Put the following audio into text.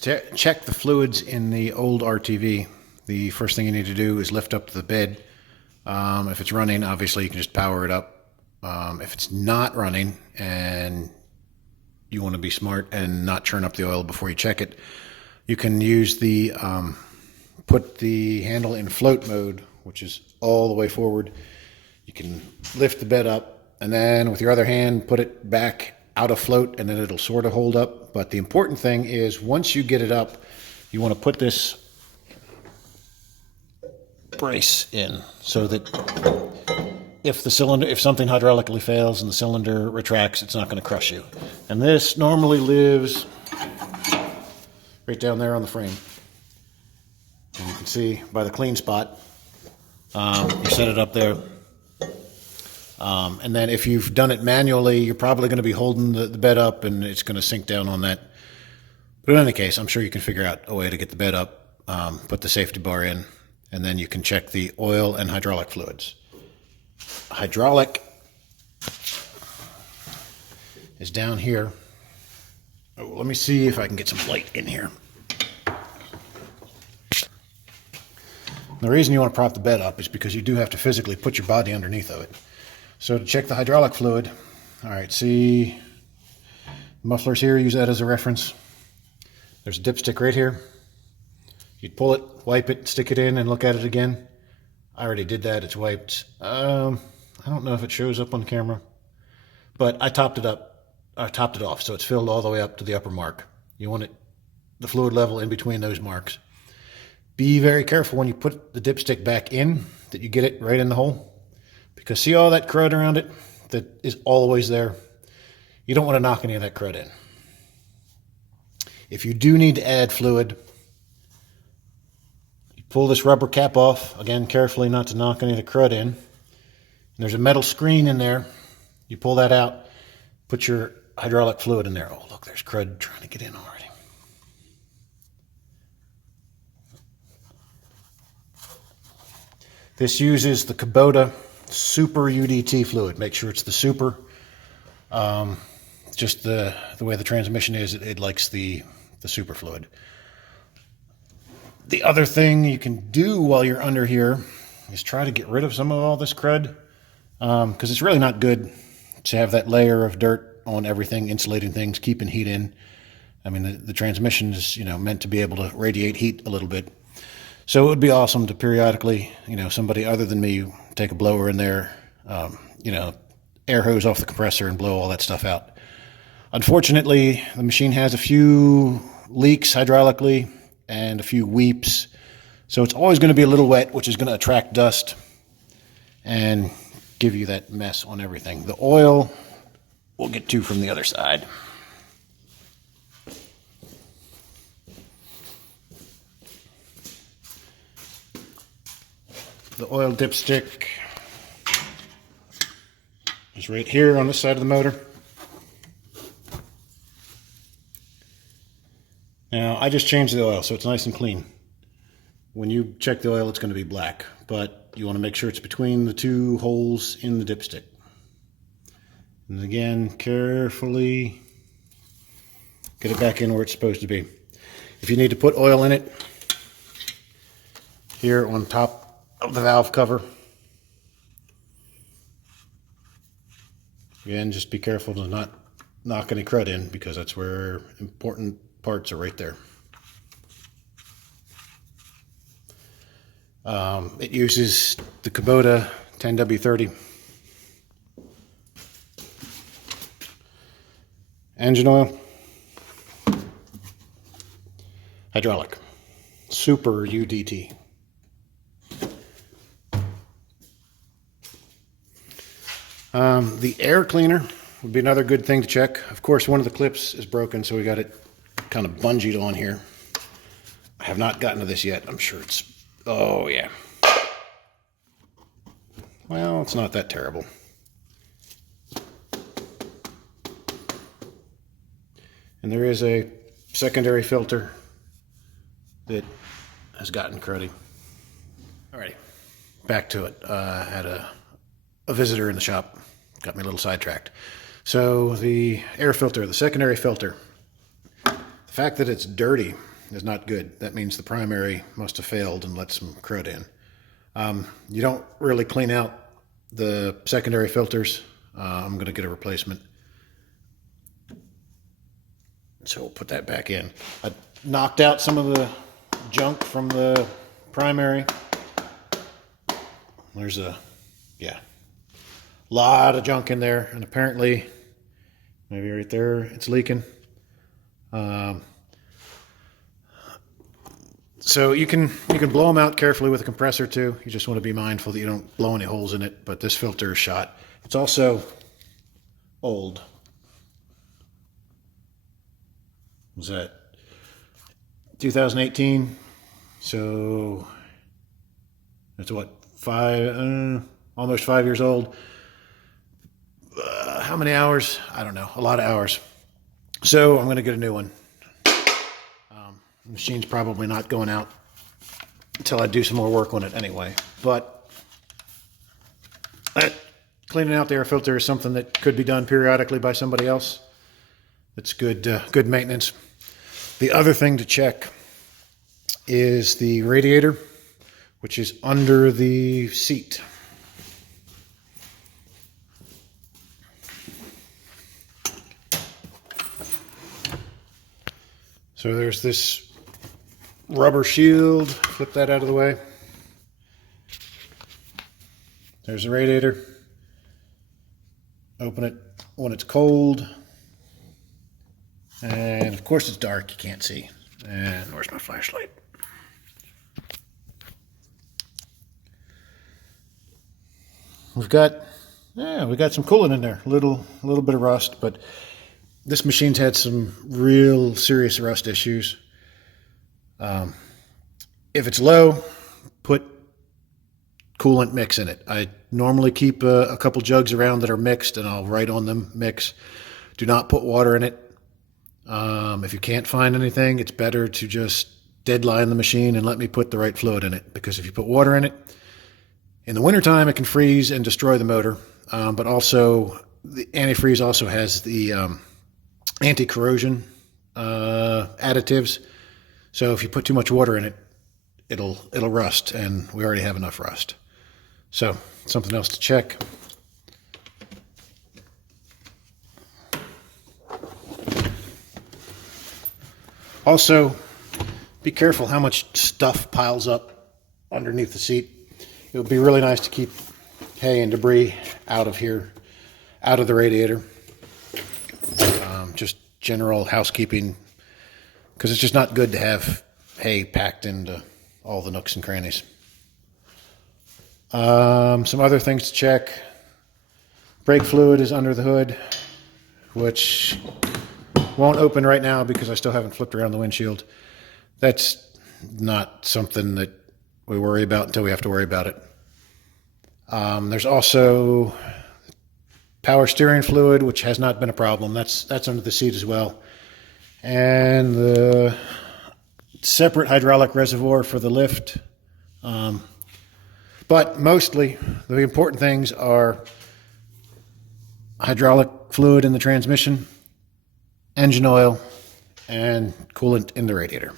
Check the fluids in the old RTV. The first thing you need to do is lift up the bed. If it's running, obviously you can just power it up. If it's not running and you want to be smart and not churn up the oil before you check it, you can use the put the handle in float mode, which is all the way forward. You can lift the bed up and then with your other hand put it back out of float, and then it'll sort of hold up. But the important thing is once you get it up, you want to put this brace in so that if something hydraulically fails and the cylinder retracts, it's not going to crush you. And this normally lives right down there on the frame. And you can see by the clean spot, you set it up there. And then if you've done it manually, you're probably going to be holding the bed up and it's going to sink down on that. But in any case, I'm sure you can figure out a way to get the bed up, put the safety bar in, and then you can check the oil and hydraulic fluids. Hydraulic is down here. Oh, let me see if I can get some light in here. The reason you want to prop the bed up is because you do have to physically put your body underneath of it. So to check the hydraulic fluid, all right, see mufflers here, use that as a reference. There's a dipstick right here. You'd pull it, wipe it, stick it in, and look at it again. I already did that, it's wiped. I don't know if it shows up on camera, but I topped it off, so it's filled all the way up to the upper mark. You want the fluid level in between those marks. Be very careful when you put the dipstick back in that you get it right in the hole. Because see all that crud around it that is always there? You don't want to knock any of that crud in. If you do need to add fluid, you pull this rubber cap off, again carefully not to knock any of the crud in. And there's a metal screen in there. You pull that out, put your hydraulic fluid in there. Oh look, there's crud trying to get in already. This uses the Kubota Super UDT fluid. Make sure it's the super. Just the way the transmission is, it likes the super fluid. The other thing you can do while you're under here is try to get rid of some of all this crud, because it's really not good to have that layer of dirt on everything, insulating things, keeping heat in. I mean, the transmission is meant to be able to radiate heat a little bit. So it would be awesome to periodically, somebody other than me take a blower in there, air hose off the compressor and blow all that stuff out. Unfortunately, the machine has a few leaks hydraulically and a few weeps. So it's always going to be a little wet, which is going to attract dust and give you that mess on everything. The oil we'll get to from the other side. The oil dipstick is right here on this side of the motor. Now, I just changed the oil, so it's nice and clean. When you check the oil, it's going to be black, but you want to make sure it's between the two holes in the dipstick. And again, carefully get it back in where it's supposed to be. If you need to put oil in it, here on top of the valve cover. Again, just be careful to not knock any crud in because that's where important parts are right there. It uses the Kubota 10W30. Engine oil. Hydraulic. Super UDT. The air cleaner would be another good thing to check. Of course, one of the clips is broken, so we got it kind of bungeed on here. I have not gotten to this yet. I'm sure it's... Oh, yeah. Well, it's not that terrible. And there is a secondary filter that has gotten cruddy. Alrighty, back to it. I had a visitor in the shop. Got me a little sidetracked. So the air filter, the secondary filter, the fact that it's dirty is not good. That means the primary must have failed and let some crud in. You don't really clean out the secondary filters. I'm going to get a replacement. So we'll put that back in. I knocked out some of the junk from the primary. There's a lot of junk in there, and apparently, maybe right there, it's leaking. So you can blow them out carefully with a compressor too. You just want to be mindful that you don't blow any holes in it, but this filter is shot. It's also old. Was that 2018? So that's what, almost 5 years old. How many hours? I don't know. A lot of hours. So I'm going to get a new one. The machine's probably not going out until I do some more work on it anyway. But cleaning out the air filter is something that could be done periodically by somebody else. It's good maintenance. The other thing to check is the radiator, which is under the seat. So there's this rubber shield. Flip that out of the way. There's the radiator. Open it when it's cold. And of course it's dark, you can't see. And where's my flashlight? We got some coolant in there. A little bit of rust, but this machine's had some real serious rust issues. If it's low, put coolant mix in it. I normally keep a couple jugs around that are mixed, and I'll write on them mix. Do not put water in it. If you can't find anything, it's better to just deadline the machine and let me put the right fluid in it, because if you put water in it, in the wintertime, it can freeze and destroy the motor. But also, the antifreeze also has the anti-corrosion additives. So if you put too much water in it, it'll rust, and we already have enough rust. So something else to check. Also, be careful how much stuff piles up underneath the seat. It would be really nice to keep hay and debris out of here, out of the radiator. Just general housekeeping, because it's just not good to have hay packed into all the nooks and crannies. Some other things to check. Brake fluid is under the hood, which won't open right now because I still haven't flipped around the windshield. That's not something that we worry about until we have to worry about it. There's also power steering fluid, which has not been a problem. That's under the seat as well. And the separate hydraulic reservoir for the lift. But mostly, the important things are hydraulic fluid in the transmission, engine oil, and coolant in the radiator.